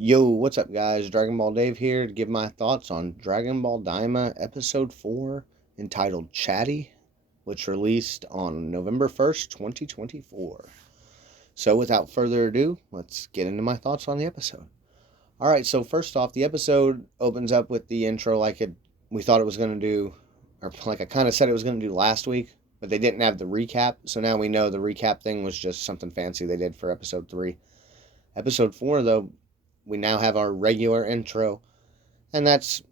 Yo, what's up, guys? Dragon Ball Dave here to give my thoughts on Dragon Ball Daima Episode 4 entitled Chatty, which released on November 1st, 2024. So, without further ado, let's get into my thoughts on the episode. Alright, so first off, the episode opens up with the intro we thought it was going to do, or like I kind of said it was going to do last week, but they didn't have the recap, so now we know the recap thing was just something fancy they did for Episode 3. Episode 4, though, we now have our regular intro, and that's,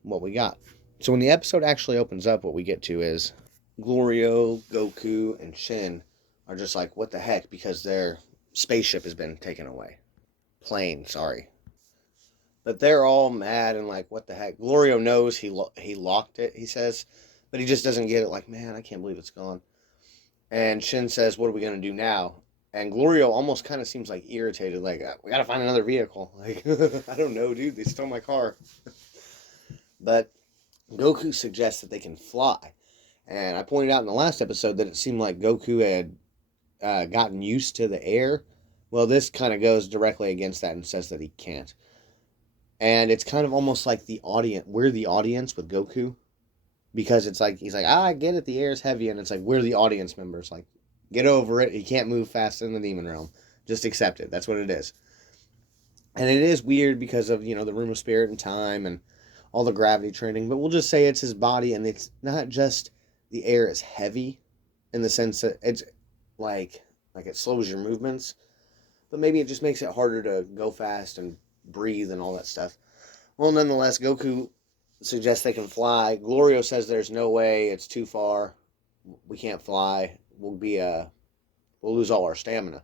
what we got. So when the episode actually opens up, what we get to is Glorio, Goku, and Shin are just like, what the heck, because their spaceship has been taken away. Plane, sorry. But they're all mad and like, what the heck. Glorio knows he locked it, he says, but he just doesn't get it, like, man, I can't believe it's gone. And Shin says, what are we going to do now? And Glorio almost kind of seems like irritated, like, we gotta find another vehicle. Like, I don't know, dude, they stole my car. But Goku suggests that they can fly. And I pointed out in the last episode that it seemed like Goku had gotten used to the air. Well, this kind of goes directly against that and says that he can't. And it's kind of almost like we're the audience with Goku. Because it's like, he's like, I get it, the air is heavy. And it's like, we're the audience members. Like, get over it. He can't move fast in the demon realm. Just accept it. That's what it is. And it is weird because of, the room of spirit and time and all the gravity training. But we'll just say it's his body, and it's not just the air is heavy in the sense that it's like it slows your movements. But maybe it just makes it harder to go fast and breathe and all that stuff. Well, nonetheless, Goku suggests they can fly. Glorio says there's no way. It's too far. We can't fly. We'll lose all our stamina.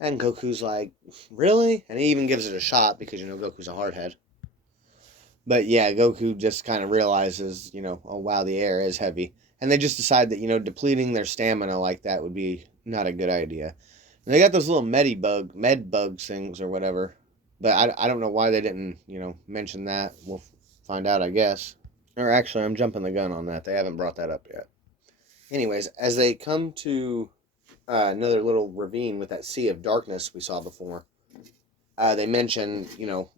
And Goku's like, really? And he even gives it a shot because, Goku's a hardhead. But yeah, Goku just kind of realizes, oh wow, the air is heavy. And they just decide that, depleting their stamina like that would be not a good idea. And they got those little med bugs things or whatever. But I don't know why they didn't, mention that. We'll find out, I guess. Or actually, I'm jumping the gun on that. They haven't brought that up yet. Anyways, as they come to another little ravine with that sea of darkness we saw before, they mention,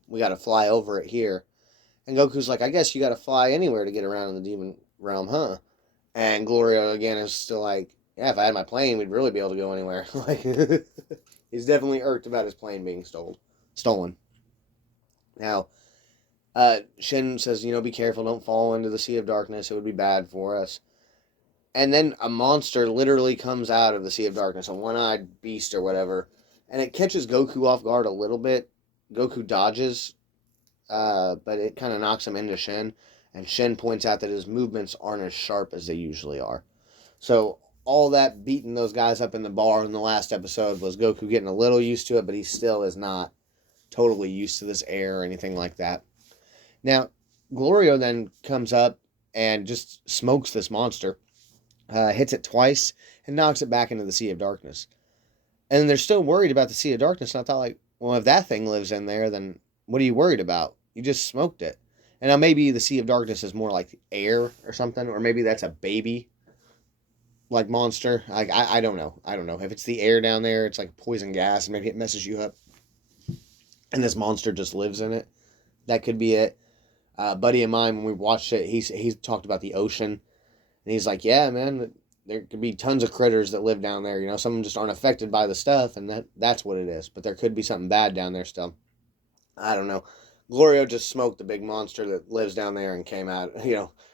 we got to fly over it here. And Goku's like, I guess you got to fly anywhere to get around in the demon realm, huh? And Glorio, again, is still like, yeah, if I had my plane, we'd really be able to go anywhere. Like, he's definitely irked about his plane being stolen. Now, Shin says, be careful, don't fall into the sea of darkness. It would be bad for us. And then a monster literally comes out of the Sea of Darkness, a one-eyed beast or whatever, and it catches Goku off guard a little bit. Goku dodges, but it kind of knocks him into Shin, and Shin points out that his movements aren't as sharp as they usually are. So all that beating those guys up in the bar in the last episode was Goku getting a little used to it, but he still is not totally used to this air or anything like that. Now, Glorio then comes up and just smokes this monster. Hits it twice and knocks it back into the Sea of Darkness. And they're still worried about the Sea of Darkness. And I thought, like, well, if that thing lives in there, then what are you worried about? You just smoked it. And now maybe the Sea of Darkness is more like air or something, or maybe that's a baby, like, monster. Like, I don't know. I don't know. If it's the air down there, it's like poison gas, and maybe it messes you up. And this monster just lives in it. That could be it. A buddy of mine, when we watched it, he talked about the ocean. And he's like, yeah, man, there could be tons of critters that live down there. Some of them just aren't affected by the stuff, and that's what it is. But there could be something bad down there still. I don't know. Glorio just smoked the big monster that lives down there and came out,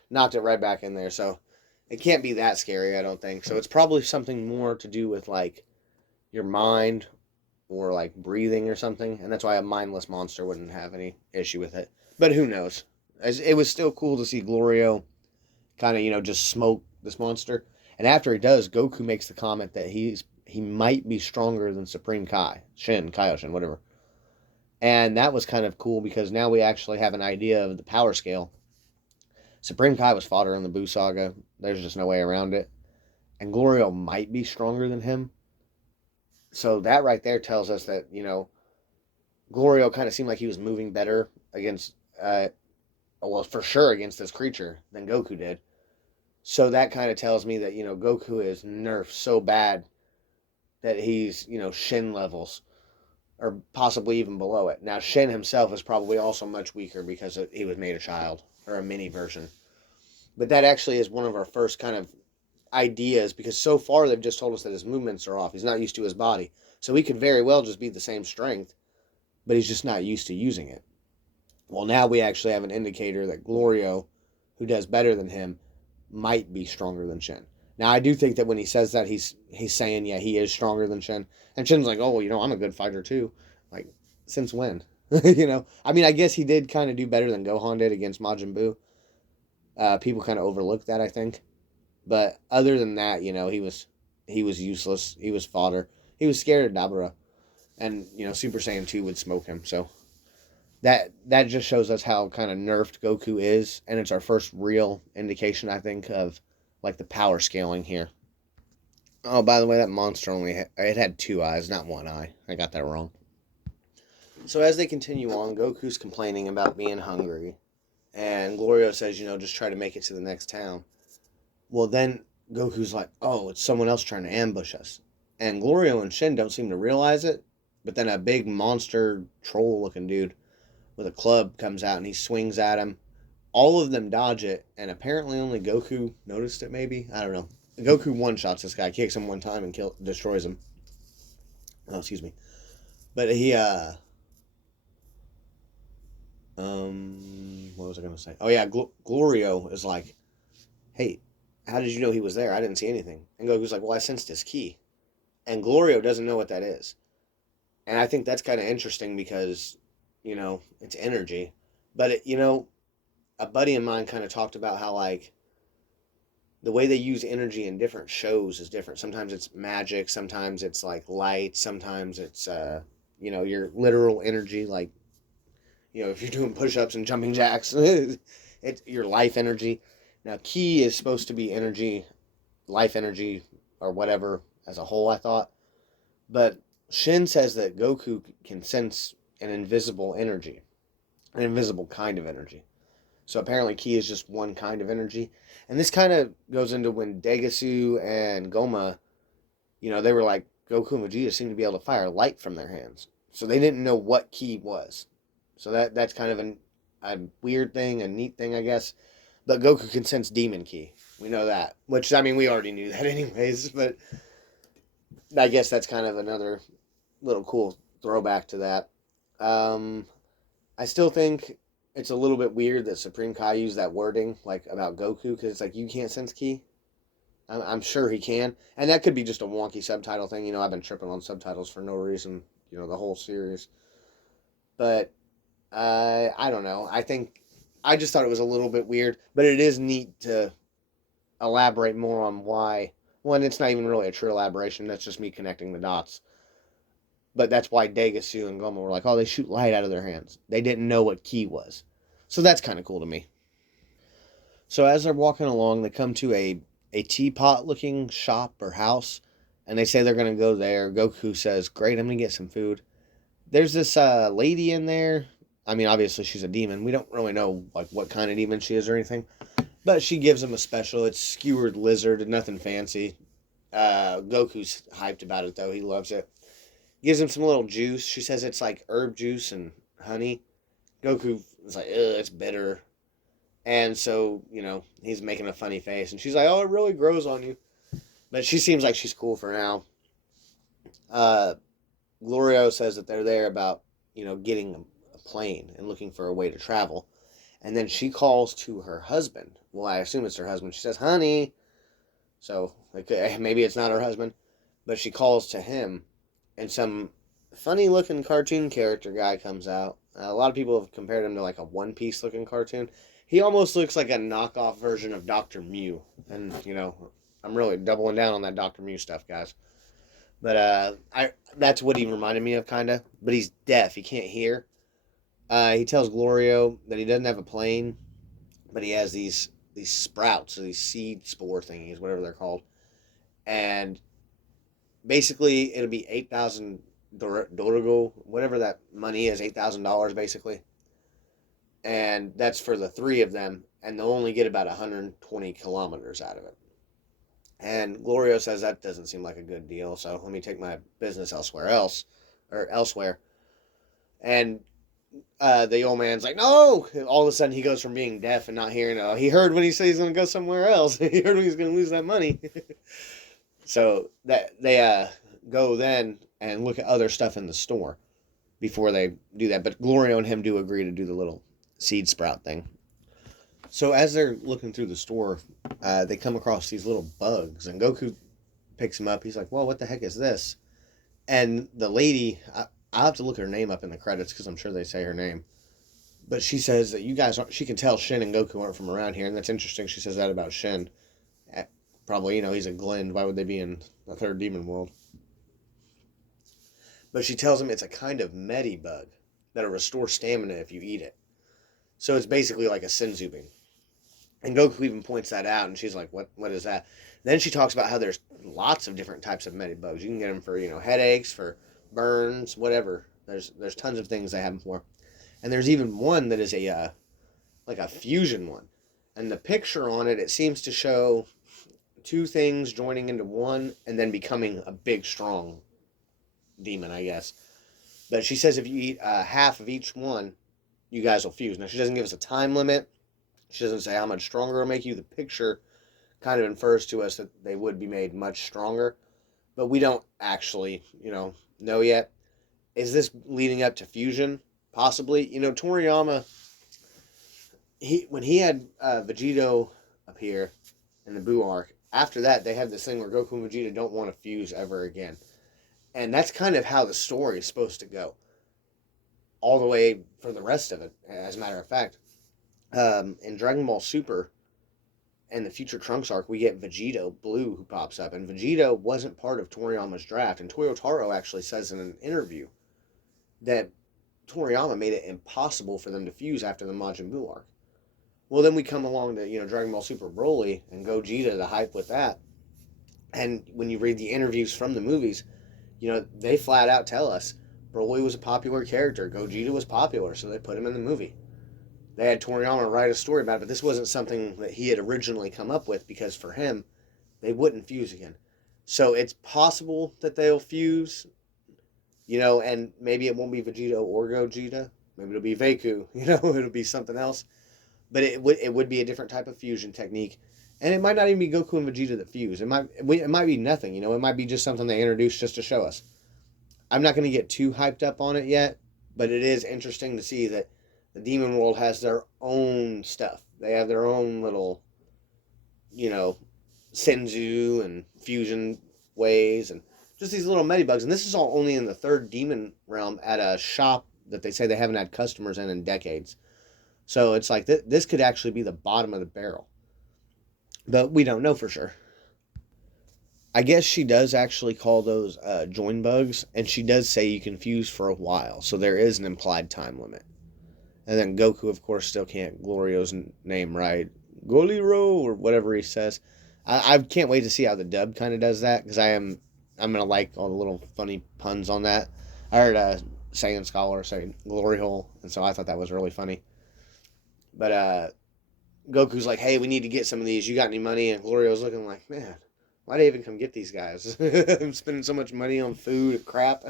knocked it right back in there. So it can't be that scary, I don't think. So it's probably something more to do with, like, your mind or, like, breathing or something. And that's why a mindless monster wouldn't have any issue with it. But who knows? It was still cool to see Glorio kind of, just smoke this monster. And after he does, Goku makes the comment that he might be stronger than Supreme Kaioshin, whatever. And that was kind of cool because now we actually have an idea of the power scale. Supreme Kai was fodder in the Buu Saga. There's just no way around it. And Glorio might be stronger than him. So that right there tells us that, Glorio kind of seemed like he was moving better against, for sure against this creature than Goku did. So that kind of tells me that, Goku is nerfed so bad that he's, Shin levels. or possibly even below it. Now, Shin himself is probably also much weaker because he was made a child, or a mini version. But that actually is one of our first kind of ideas, because so far they've just told us that his movements are off. He's not used to his body. So he could very well just be the same strength, but he's just not used to using it. Well, now we actually have an indicator that Glorio, who does better than him, might be stronger than Shin. Now, I do think that when he says that, he's saying, yeah, he is stronger than Shin. And Shin's like, oh, I'm a good fighter too. Like, since when? I mean, I guess he did kind of do better than Gohan did against Majin Buu. People kind of overlook that, I think. But other than that, he was useless. He was fodder. He was scared of Dabura. And, Super Saiyan 2 would smoke him. So that just shows us how kind of nerfed Goku is, and it's our first real indication, I think, of like the power scaling here. Oh, by the way, that monster it had 2 eyes, not 1 eye. I got that wrong. So as they continue on, Goku's complaining about being hungry, and Glorio says, just try to make it to the next town. Well, then Goku's like, oh, it's someone else trying to ambush us. And Glorio and Shin don't seem to realize it, but then a big monster troll-looking dude with a club comes out and he swings at him. All of them dodge it, and apparently only Goku noticed it, maybe? I don't know. Goku one-shots this guy, kicks him one time and destroys him. Oh, excuse me. But he, what was I going to say? Oh, yeah, Glorio is like, hey, how did you know he was there? I didn't see anything. And Goku's like, well, I sensed his ki. And Glorio doesn't know what that is. And I think that's kind of interesting because, it's energy. But, a buddy of mine kind of talked about how, like, the way they use energy in different shows is different. Sometimes it's magic. Sometimes it's, like, light. Sometimes it's, your literal energy. Like, if you're doing push-ups and jumping jacks, it's your life energy. Now, ki is supposed to be energy, life energy, or whatever as a whole, I thought. But Shin says that Goku can sense an invisible energy, an invisible kind of energy. So apparently ki is just one kind of energy. And this kind of goes into when Degasu and Goma, they were like, Goku and Vegeta seem to be able to fire light from their hands. So they didn't know what ki was. So that's kind of a weird thing, a neat thing, I guess. But Goku can sense demon ki. We know that. Which, I mean, we already knew that anyways. But I guess that's kind of another little cool throwback to that. I still think it's a little bit weird that Supreme Kai used that wording, like, about Goku, because it's like, you can't sense ki. I'm sure he can. And that could be just a wonky subtitle thing. I've been tripping on subtitles for no reason, the whole series. But, I don't know. I just thought it was a little bit weird, but it is neat to elaborate more on why. One, it's not even really a true elaboration. That's just me connecting the dots. But that's why Degasu and Goma were like, oh, they shoot light out of their hands. They didn't know what ki was. So that's kind of cool to me. So as they're walking along, they come to a teapot-looking shop or house, and they say they're going to go there. Goku says, great, I'm going to get some food. There's this lady in there. I mean, obviously she's a demon. We don't really know like what kind of demon she is or anything. But she gives him a special. It's skewered lizard, nothing fancy. Goku's hyped about it, though. He loves it. Gives him some little juice. She says it's like herb juice and honey. Goku is like, ugh, it's bitter. And so, he's making a funny face. And she's like, oh, it really grows on you. But she seems like she's cool for now. Glorio says that they're there about, getting a plane and looking for a way to travel. And then she calls to her husband. Well, I assume it's her husband. She says, honey. So, maybe it's not her husband. But she calls to him. And some funny-looking cartoon character guy comes out. A lot of people have compared him to like a One Piece looking cartoon. He almost looks like a knockoff version of Dr. Mew. And, I'm really doubling down on that Dr. Mew stuff, guys. But that's what he reminded me of, kind of. But he's deaf. He can't hear. He tells Glorio that he doesn't have a plane, but he has these sprouts, these seed spore thingies, whatever they're called. And basically, it'll be 8,000 Dorogo, whatever that money is, $8,000 basically. And that's for the 3 of them, and they'll only get about 120 kilometers out of it. And Glorio says that doesn't seem like a good deal, so let me take my business elsewhere. And the old man's like, no! All of a sudden, he goes from being deaf and not hearing. He heard when he said he's going to go somewhere else. He heard when he's going to lose that money. So that they go then and look at other stuff in the store before they do that. But Gloria and him do agree to do the little seed sprout thing. So as they're looking through the store, they come across these little bugs, and Goku picks them up. He's like, well, what the heck is this? And the lady, I'll have to look her name up in the credits because I'm sure they say her name. But she says that you guys aren't, she can tell Shin and Goku aren't from around here, and that's interesting. She says that about Shin. Probably, he's a Glen. Why would they be in the third demon world? But she tells him it's a kind of medibug that'll restore stamina if you eat it. So it's basically like a Senzubing. And Goku even points that out, and she's like, what is that? Then she talks about how there's lots of different types of medibugs. You can get them for, headaches, for burns, whatever. There's tons of things they have them for. And there's even one that is like a fusion one. And the picture on it seems to show two things joining into one and then becoming a big, strong demon, I guess. But she says if you eat half of each one, you guys will fuse. Now, she doesn't give us a time limit. She doesn't say how much stronger it'll make you. The picture kind of infers to us that they would be made much stronger. But we don't actually, know yet. Is this leading up to fusion? Possibly. Toriyama, when he had Vegito appear in the Buu arc, after that, they have this thing where Goku and Vegeta don't want to fuse ever again. And that's kind of how the story is supposed to go. All the way for the rest of it, as a matter of fact. In Dragon Ball Super and the Future Trunks arc, we get Vegito Blue who pops up. And Vegito wasn't part of Toriyama's draft. And Toyotaro actually says in an interview that Toriyama made it impossible for them to fuse after the Majin Buu arc. Well, then we come along to, Dragon Ball Super Broly and Gogeta, the hype with that. And when you read the interviews from the movies, they flat out tell us Broly was a popular character. Gogeta was popular, so they put him in the movie. They had Toriyama write a story about it, but this wasn't something that he had originally come up with because for him, they wouldn't fuse again. So it's possible that they'll fuse, and maybe it won't be Vegeta or Gogeta. Maybe it'll be Vaku, it'll be something else. But it would be a different type of fusion technique. And it might not even be Goku and Vegeta that fuse. It might be nothing, It might be just something they introduced just to show us. I'm not going to get too hyped up on it yet, but it is interesting to see that the Demon World has their own stuff. They have their own little, Senzu and fusion ways and just these little medibugs. And this is all only in the third demon realm at a shop that they say they haven't had customers in decades. So it's like this could actually be the bottom of the barrel. But we don't know for sure. I guess she does actually call those join bugs, and she does say you can fuse for a while. So there is an implied time limit. And then Goku, of course, still can't Glorio's name right. Goliro, or whatever he says. I can't wait to see how the dub kind of does that, because I'm going to like all the little funny puns on that. I heard a Saiyan Scholar say Glory Hole, and so I thought that was really funny. But Goku's like, hey, we need to get some of these. You got any money? And Glorio's looking like, man, why'd I even come get these guys? I'm spending so much money on food and crap.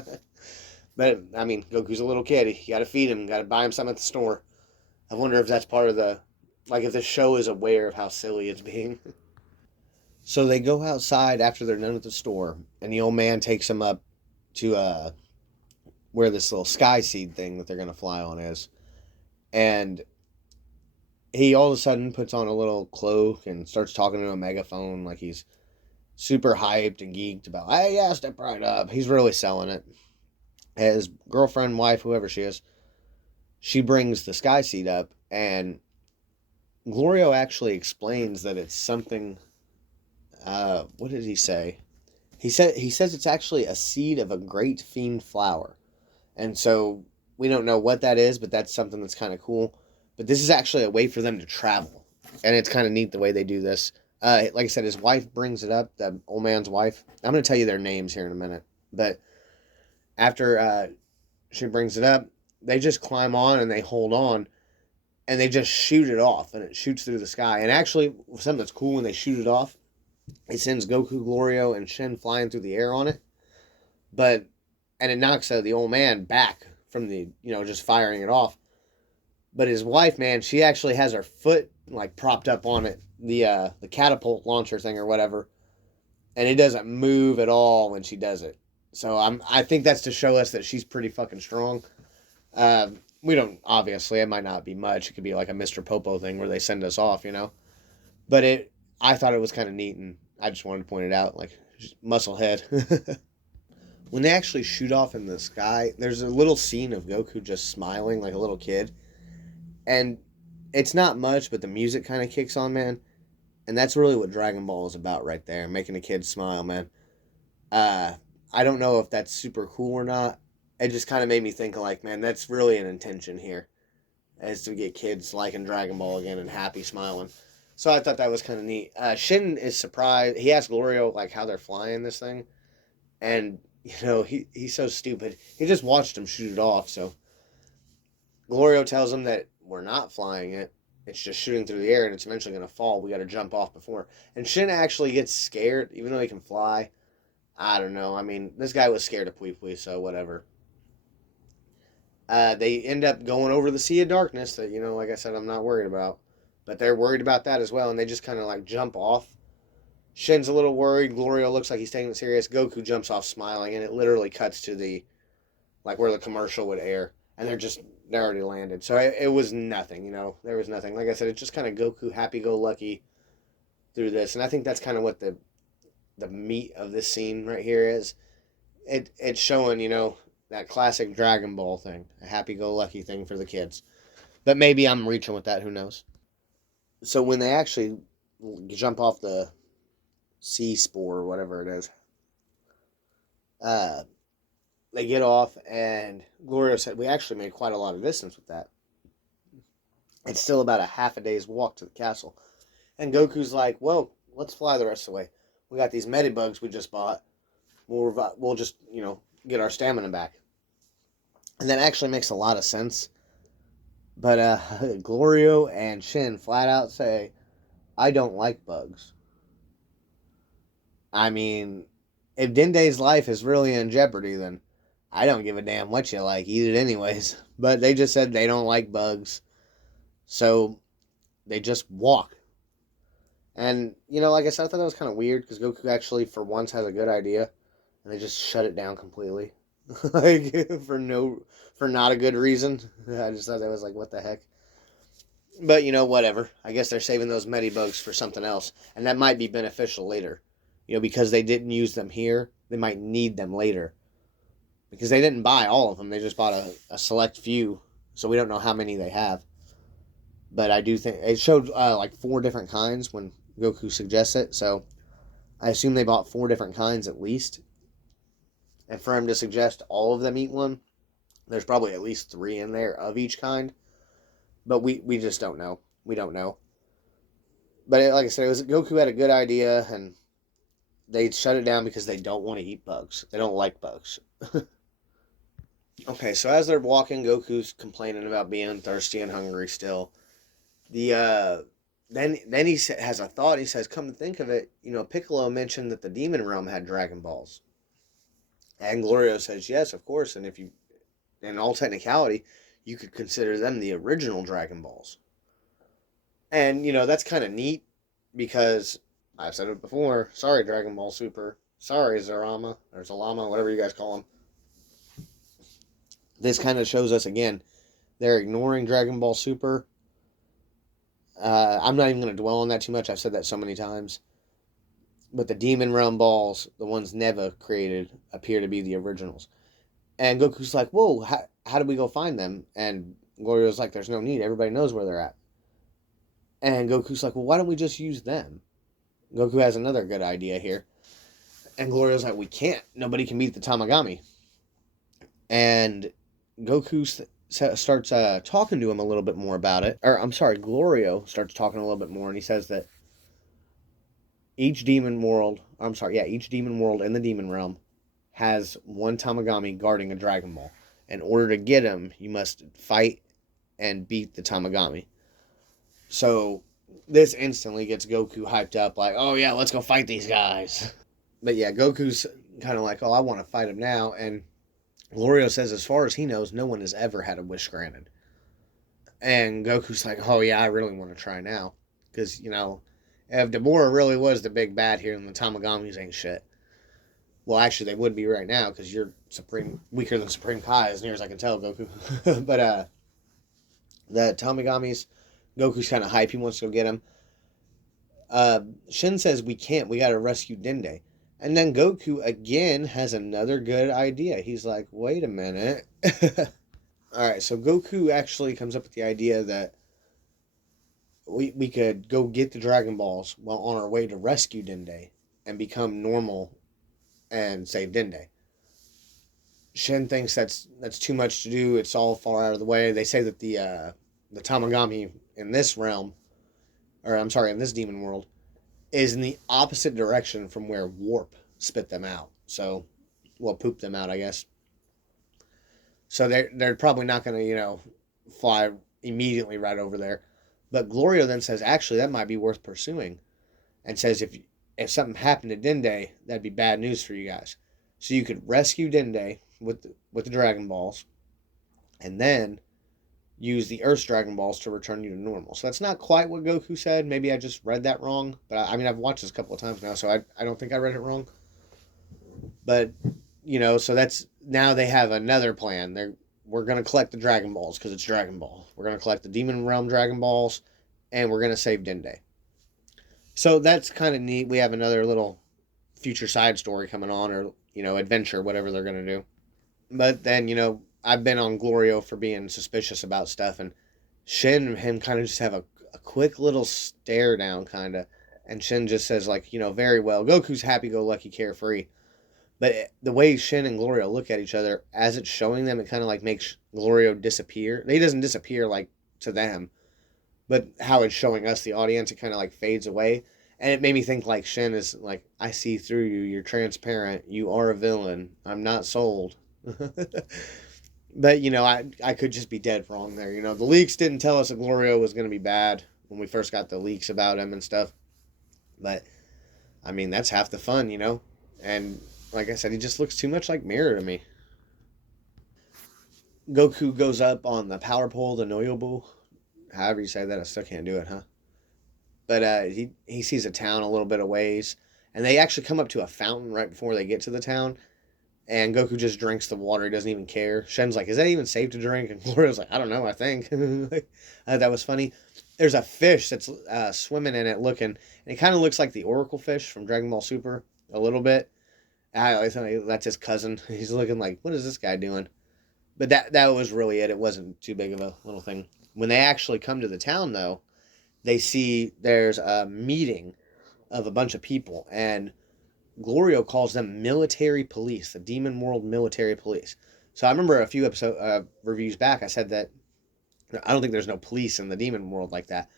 But, Goku's a little kid. You got to feed him. Got to buy him something at the store. I wonder if that's part of if the show is aware of how silly it's being. So they go outside after they're done at the store, and the old man takes them up to where this little sky seed thing that they're going to fly on is. And he all of a sudden puts on a little cloak and starts talking to a megaphone like he's super hyped and geeked about, hey, yeah, step right up. He's really selling it. His girlfriend, wife, whoever she is, she brings the sky seed up, and Glorio actually explains that it's something, what did he say? He says it's actually a seed of a great fiend flower. And so we don't know what that is, but that's something that's kind of cool. But this is actually a way for them to travel. And it's kind of neat the way they do this. Like I said, his wife brings it up, the old man's wife. I'm going to tell you their names here in a minute. But after she brings it up, they just climb on and they hold on. And they just shoot it off. And it shoots through the sky. And actually, something that's cool when they shoot it off, it sends Goku, Glorio, and Shin flying through the air on it. And it knocks the old man back from the, just firing it off. But his wife, man, she actually has her foot like propped up on it, the catapult launcher thing or whatever, and it doesn't move at all when she does it. So I think that's to show us that she's pretty fucking strong. We don't, obviously, it might not be much. It could be like a Mr. Popo thing where they send us off, But I thought it was kind of neat, and I just wanted to point it out, like muscle head. When they actually shoot off in the sky, there's a little scene of Goku just smiling like a little kid, and it's not much, but the music kind of kicks on, man, and that's really what Dragon Ball is about right there, making a kid smile, man. Uh, I don't know if that's super cool or not. It just kind of made me think, like, man, that's really an intention here, is to get kids liking Dragon Ball again and happy, smiling. So I thought that was kind of neat. Shin is surprised. He asked Glorio, like, how they're flying this thing, and, he's so stupid. He just watched him shoot it off, so Glorio tells him that we're not flying it. It's just shooting through the air, and it's eventually going to fall. We got to jump off before. And Shin actually gets scared, even though he can fly. I don't know. I mean, this guy was scared of Pui Pui, so whatever. They end up going over the Sea of Darkness that, like I said, I'm not worried about. But they're worried about that as well, and they just kind of, like, jump off. Shin's a little worried. Glorio looks like he's taking it serious. Goku jumps off smiling, and it literally cuts to the, like, where the commercial would air. And they're already landed. So it was nothing, There was nothing. Like I said, it's just kind of Goku happy-go-lucky through this. And I think that's kind of what the meat of this scene right here is. It's showing, that classic Dragon Ball thing. A happy-go-lucky thing for the kids. But maybe I'm reaching with that, who knows. So when they actually jump off the sea spore or whatever it is, they get off, and Glorio said, we actually made quite a lot of distance with that. It's still about a half a day's walk to the castle. And Goku's like, well, let's fly the rest of the way. We got these Medibugs we just bought. We'll just, get our stamina back. And that actually makes a lot of sense. But Glorio and Shin flat out say, I don't like bugs. I mean, if Dende's life is really in jeopardy, then I don't give a damn what you like. Eat it anyways. But they just said they don't like bugs. So they just walk. And, like I said, I thought that was kind of weird because Goku actually, for once, has a good idea. And they just shut it down completely. Like, for not a good reason. I just thought that was like, what the heck? But, whatever. I guess they're saving those Medibugs for something else. And that might be beneficial later. Because they didn't use them here, they might need them later. Because they didn't buy all of them. They just bought a select few. So we don't know how many they have. But I do think it showed like 4 different kinds when Goku suggests it. So I assume they bought 4 different kinds at least. And for him to suggest all of them eat one, there's probably at least 3 in there of each kind. But we just don't know. We don't know. But like I said, Goku had a good idea, and they shut it down because they don't want to eat bugs. They don't like bugs. Okay, so as they're walking, Goku's complaining about being thirsty and hungry still. Then he has a thought. He says, come to think of it, Piccolo mentioned that the Demon Realm had Dragon Balls. And Glorio says, yes, of course. And in all technicality, you could consider them the original Dragon Balls. And, that's kind of neat because I've said it before. Sorry, Dragon Ball Super. Sorry, Zarama, or Zalama, whatever you guys call him. This kind of shows us, again, they're ignoring Dragon Ball Super. I'm not even going to dwell on that too much. I've said that so many times. But the Demon Realm balls, the ones Neva created, appear to be the originals. And Goku's like, whoa, how do we go find them? And Glorio's like, there's no need. Everybody knows where they're at. And Goku's like, well, why don't we just use them? Goku has another good idea here. And Glorio's like, we can't. Nobody can beat the Tamagami. And Goku starts talking to him a little bit more about it. Or, I'm sorry, Glorio starts talking a little bit more, and he says that each demon world in the Demon Realm has one Tamagami guarding a Dragon Ball. In order to get him, you must fight and beat the Tamagami. So this instantly gets Goku hyped up, like, oh yeah, let's go fight these guys. But yeah, Goku's kind of like, oh, I want to fight him now. And Glorio says, as far as he knows, no one has ever had a wish granted. And Goku's like, oh yeah, I really want to try now. Because, if Dabura really was the big bad here and the Tamagamis ain't shit. Well, actually, they would be right now because you're weaker than Supreme Kai, as near as I can tell, Goku. But the Tamagamis, Goku's kind of hype. He wants to go get him. Shin says, we can't. We got to rescue Dende. And then Goku again has another good idea. He's like, wait a minute. All right, so Goku actually comes up with the idea that we could go get the Dragon Balls while on our way to rescue Dende and become normal and save Dende. Shin thinks that's too much to do. It's all far out of the way. They say that the Tamagami in this realm, or I'm sorry, in this demon world, is in the opposite direction from where Warp spit them out. So, well, poop them out, I guess. So they're probably not going to fly immediately right over there. But Glorio then says, actually, that might be worth pursuing, and says if something happened to Dende, that'd be bad news for you guys. So you could rescue Dende with the Dragon Balls, and then use the Earth's Dragon Balls to return you to normal. So that's not quite what Goku said. Maybe I just read that wrong. But I mean, I've watched this a couple of times now, so I don't think I read it wrong. But so that's now they have another plan. We're gonna collect the Dragon Balls because it's Dragon Ball. We're gonna collect the Demon Realm Dragon Balls, and we're gonna save Dende. So that's kind of neat. We have another little future side story coming on, or adventure, whatever they're gonna do. But then I've been on Glorio for being suspicious about stuff, and Shin and him kind of just have a quick little stare down, kind of. And Shin just says, like, very well. Goku's happy go lucky, carefree. But the way Shin and Glorio look at each other, as it's showing them, it kind of like makes Glorio disappear. He doesn't disappear like to them, but how it's showing us, the audience, it kind of like fades away. And it made me think like Shin is like, I see through you. You're transparent. You are a villain. I'm not sold. But I could just be dead wrong there. The leaks didn't tell us that Glorio was going to be bad when we first got the leaks about him and stuff. But I mean, that's half the fun. And like I said, he just looks too much like Mirror to me. Goku goes up on the power pole, the Noyobu. However you say that, I still can't do it, huh? But he sees a town a little bit of ways, and they actually come up to a fountain right before they get to the town. And Goku just drinks the water. He doesn't even care. Shen's like, is that even safe to drink? And Glorio's like, I don't know, I think. That was funny. There's a fish that's swimming in it looking, and it kind of looks like the Oracle fish from Dragon Ball Super a little bit. I think that's his cousin. He's looking like, what is this guy doing? But that was really it. It wasn't too big of a little thing. When they actually come to the town, though, they see there's a meeting of a bunch of people, and Glorio calls them military police, the Demon World military police. So I remember a few episode reviews back, I said that I don't think there's no police in the Demon World like that,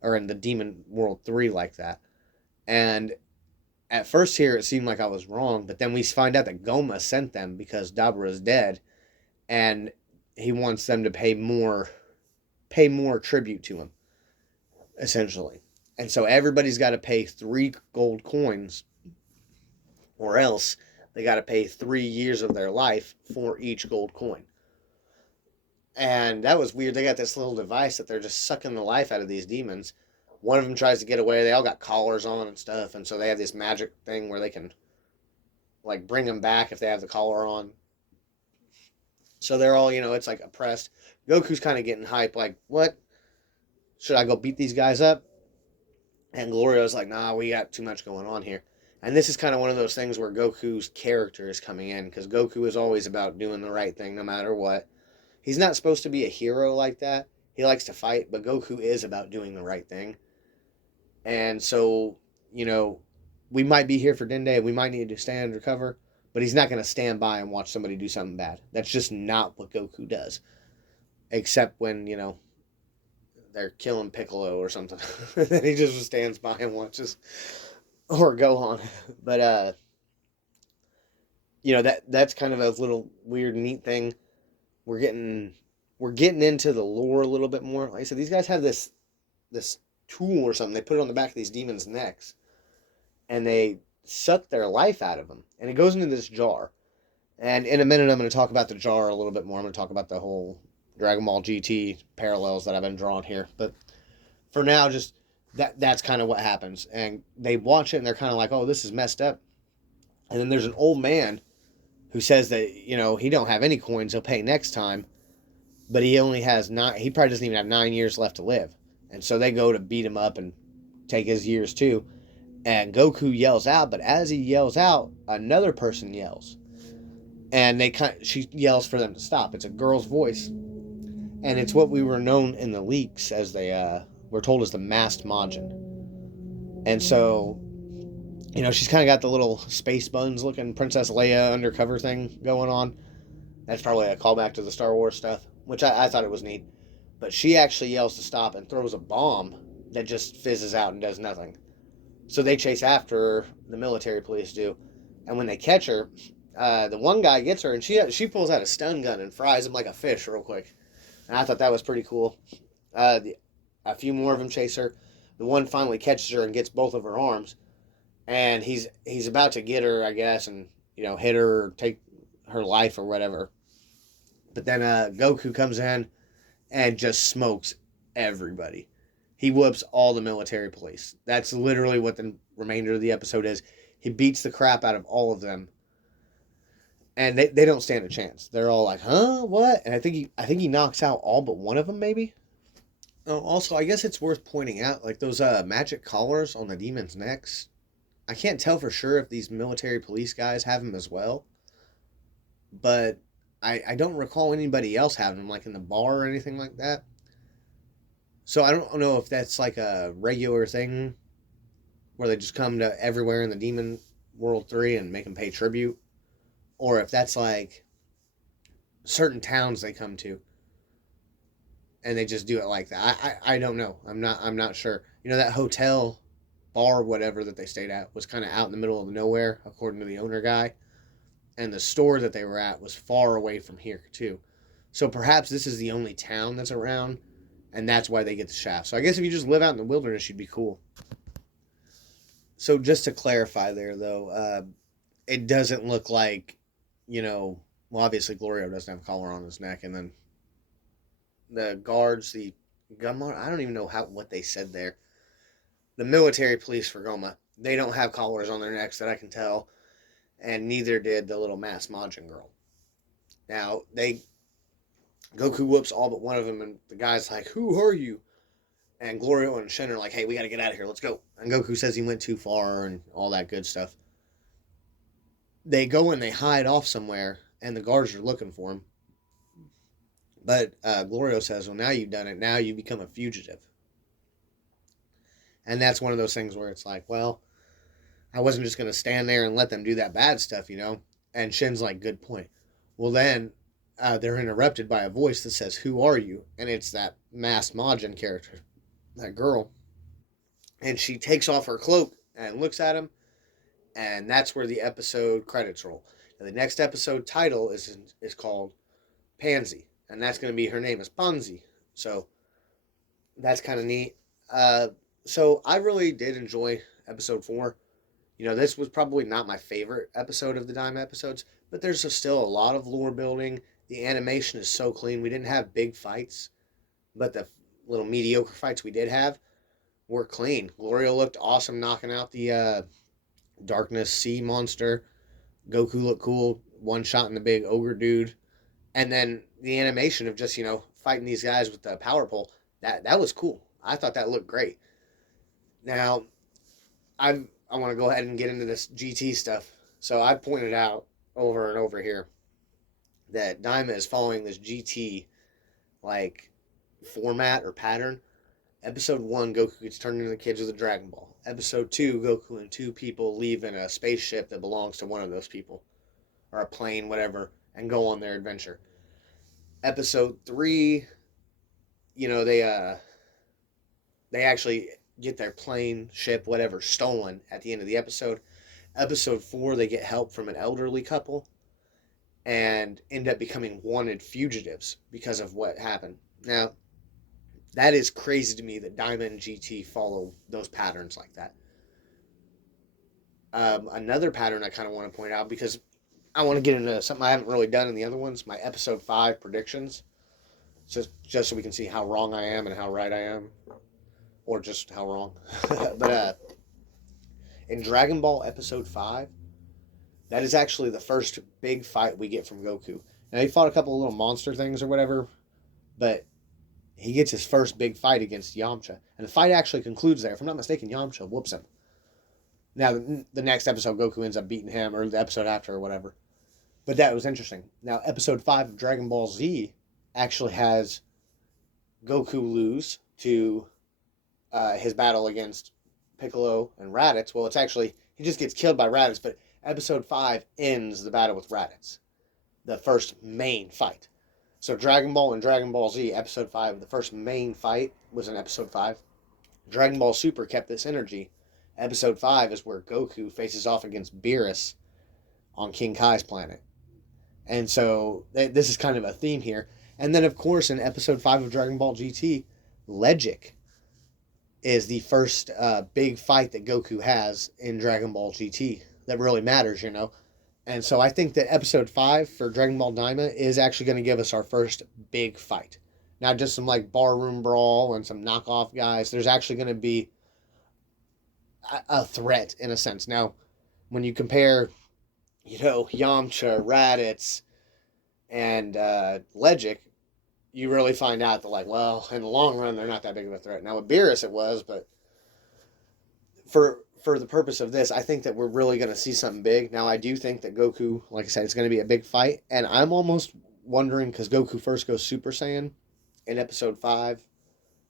or in the Demon World 3 like that. And at first here, it seemed like I was wrong, but then we find out that Goma sent them because Dabra is dead, and he wants them to pay more tribute to him, essentially. And so everybody's got to pay 3 gold coins, or else they got to pay 3 years of their life for each gold coin. And that was weird. They got this little device that they're just sucking the life out of these demons. One of them tries to get away. They all got collars on and stuff, and so they have this magic thing where they can like bring them back if they have the collar on. So they're all, it's like oppressed. Goku's kind of getting hype, like, what? Should I go beat these guys up? And Glorio's like, nah, we got too much going on here. And this is kind of one of those things where Goku's character is coming in, because Goku is always about doing the right thing no matter what. He's not supposed to be a hero like that. He likes to fight, but Goku is about doing the right thing. And so, we might be here for Dende, we might need to stand and recover, but he's not going to stand by and watch somebody do something bad. That's just not what Goku does. Except when, they're killing Piccolo or something. Then he just stands by and watches. Or Gohan. But, that's kind of a little weird, neat thing. We're getting into the lore a little bit more. Like I said, these guys have this tool or something. They put it on the back of these demons' necks, and they suck their life out of them. And it goes into this jar. And in a minute, I'm going to talk about the jar a little bit more. I'm going to talk about the whole Dragon Ball GT parallels that I've been drawing here. But for now, just that's kind of what happens. And they watch it and they're kind of like, oh, this is messed up. And then there's an old man who says that, he don't have any coins. He'll pay next time. But he only has he probably doesn't even have 9 years left to live. And so they go to beat him up and take his years too. And Goku yells out, but as he yells out, another person yells. And she yells for them to stop. It's a girl's voice. And it's what we were known in the leaks as they were told as the masked Majin. And so, she's kind of got the little space buns looking Princess Leia undercover thing going on. That's probably a callback to the Star Wars stuff, which I thought it was neat. But she actually yells to stop and throws a bomb that just fizzes out and does nothing. So they chase after her, the military police do. And when they catch her, the one guy gets her and she pulls out a stun gun and fries him like a fish real quick. And I thought that was pretty cool. A few more of them chase her. The one finally catches her and gets both of her arms. And he's about to get her, I guess, and hit her or take her life or whatever. But then Goku comes in and just smokes everybody. He whoops all the military police. That's literally what the remainder of the episode is. He beats the crap out of all of them. And they don't stand a chance. They're all like, huh? What? And I think he knocks out all but one of them, maybe. Oh, also, I guess it's worth pointing out, like those magic collars on the demons' necks. I can't tell for sure if these military police guys have them as well. But I don't recall anybody else having them, like in the bar or anything like that. So I don't know if that's like a regular thing where they just come to everywhere in the Demon World 3 and make them pay tribute. Or if that's like certain towns they come to and they just do it like that. I don't know. I'm not sure. That hotel bar, whatever, that they stayed at was kind of out in the middle of nowhere, according to the owner guy. And the store that they were at was far away from here too. So perhaps this is the only town that's around, and that's why they get the shaft. So I guess if you just live out in the wilderness, you'd be cool. So just to clarify there, though, it doesn't look like, well, obviously Glorio doesn't have a collar on his neck, and then the guards, the Gumar, I don't even know what they said there. The military police for Goma, they don't have collars on their necks that I can tell, and neither did the little masked Majin girl. Now, Goku whoops all but one of them, and the guy's like, who are you? And Glorio and Shen are like, hey, we gotta get out of here, let's go. And Goku says he went too far and all that good stuff. They go and they hide off somewhere, and the guards are looking for him. But Glorio says, well, now you've done it, now you become a fugitive. And that's one of those things where it's like, well, I wasn't just going to stand there and let them do that bad stuff, And Shen's like, good point. Well, then they're interrupted by a voice that says, who are you? And it's that masked Majin character, that girl. And she takes off her cloak and looks at him. And that's where the episode credits roll. And the next episode title is called Pansy. And that's going to be, her name is Pansy. So that's kind of neat. So I really did enjoy episode 4. This was probably not my favorite episode of the Daima episodes, but there's still a lot of lore building. The animation is so clean. We didn't have big fights, but the little mediocre fights we did have were clean. Glorio looked awesome knocking out the Darkness Sea monster. Goku looked cool, one shot in the big ogre dude. And then the animation of just, fighting these guys with the power pole, that was cool. I thought that looked great. Now, I want to go ahead and get into this GT stuff. So I pointed out over and over here that Daima is following this GT format or pattern. Episode 1, Goku gets turned into the kids with a Dragon Ball. Episode 2, Goku and 2 people leave in a spaceship that belongs to one of those people, or a plane, whatever, and go on their adventure. Episode 3, they actually get their plane, ship, whatever, stolen at the end of the episode. Episode 4, they get help from an elderly couple and end up becoming wanted fugitives because of what happened. Now, that is crazy to me that Daima and GT follow those patterns like that. Another pattern I kind of want to point out, because I want to get into something I haven't really done in the other ones, my episode 5 predictions. Just so we can see how wrong I am and how right I am. Or just how wrong. But in Dragon Ball episode 5, that is actually the first big fight we get from Goku. Now, he fought a couple of little monster things or whatever, but he gets his first big fight against Yamcha. And the fight actually concludes there. If I'm not mistaken, Yamcha whoops him. Now, the next episode, Goku ends up beating him, or the episode after, or whatever. But that was interesting. Now, episode 5 of Dragon Ball Z actually has Goku lose to his battle against Piccolo and Raditz. Well, it's actually, he just gets killed by Raditz, but episode 5 ends the battle with Raditz, the first main fight. So Dragon Ball and Dragon Ball Z, episode 5, the first main fight was in episode 5. Dragon Ball Super kept this energy. Episode 5 is where Goku faces off against Beerus on King Kai's planet. And so this is kind of a theme here. And then, of course, in episode 5 of Dragon Ball GT, Legic is the first big fight that Goku has in Dragon Ball GT that really matters, you know. And so I think that episode 5 for Dragon Ball Daima is actually going to give us our first big fight. Not just some like barroom brawl and some knockoff guys. There's actually going to be a threat in a sense. Now, when you compare, you know, Yamcha, Raditz, and Legic, you really find out that, like, well, in the long run, they're not that big of a threat. Now, with Beerus, it was, but for the purpose of this, I think that we're really going to see something big. Now, I do think that Goku, like I said, it's going to be a big fight, and I'm almost wondering, because Goku first goes Super Saiyan in episode 5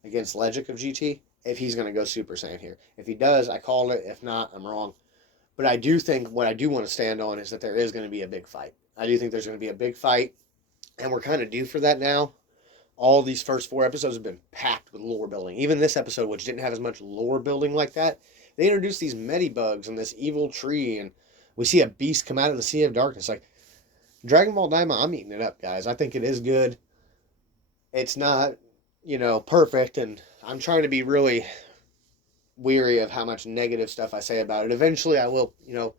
against Legic of GT, if he's going to go Super Saiyan here. If he does, I called it. If not, I'm wrong. But I do think what I do want to stand on is that there is going to be a big fight. I do think there's going to be a big fight, and we're kind of due for that now. All these first 4 episodes have been packed with lore building. Even this episode, which didn't have as much lore building like that, they introduced these Medibugs and this evil tree, and we see a beast come out of the Sea of Darkness. Like, Dragon Ball Daima, I'm eating it up, guys. I think it is good. It's not, you know, perfect, and I'm trying to be really weary of how much negative stuff I say about it. Eventually, I will, you know,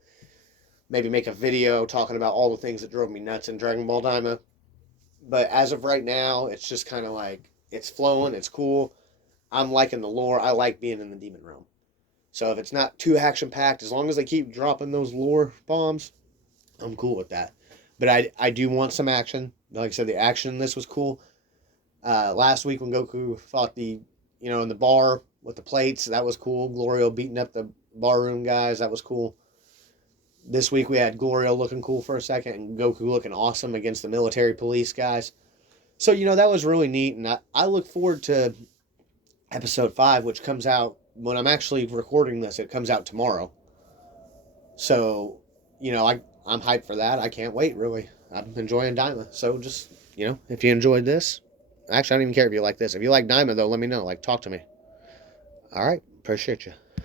maybe make a video talking about all the things that drove me nuts in Dragon Ball Daima. But as of right now, it's just kind of like, it's flowing, it's cool. I'm liking the lore. I like being in the Demon Realm. So if it's not too action-packed, as long as they keep dropping those lore bombs, I'm cool with that. But I do want some action. Like I said, the action in this was cool. Last week when Goku fought the, you know, in the bar with the plates, that was cool. Glorio beating up the barroom guys, that was cool. This week we had Glorio looking cool for a second and Goku looking awesome against the military police guys. So, you know, that was really neat. And I look forward to episode 5, which comes out when I'm actually recording this. It comes out tomorrow. So, you know, I'm hyped for that. I can't wait, really. I'm enjoying Daima. So just, you know, if you enjoyed this, actually, I don't even care if you like this. If you like Daima, though, let me know. Like, talk to me. All right. Appreciate you.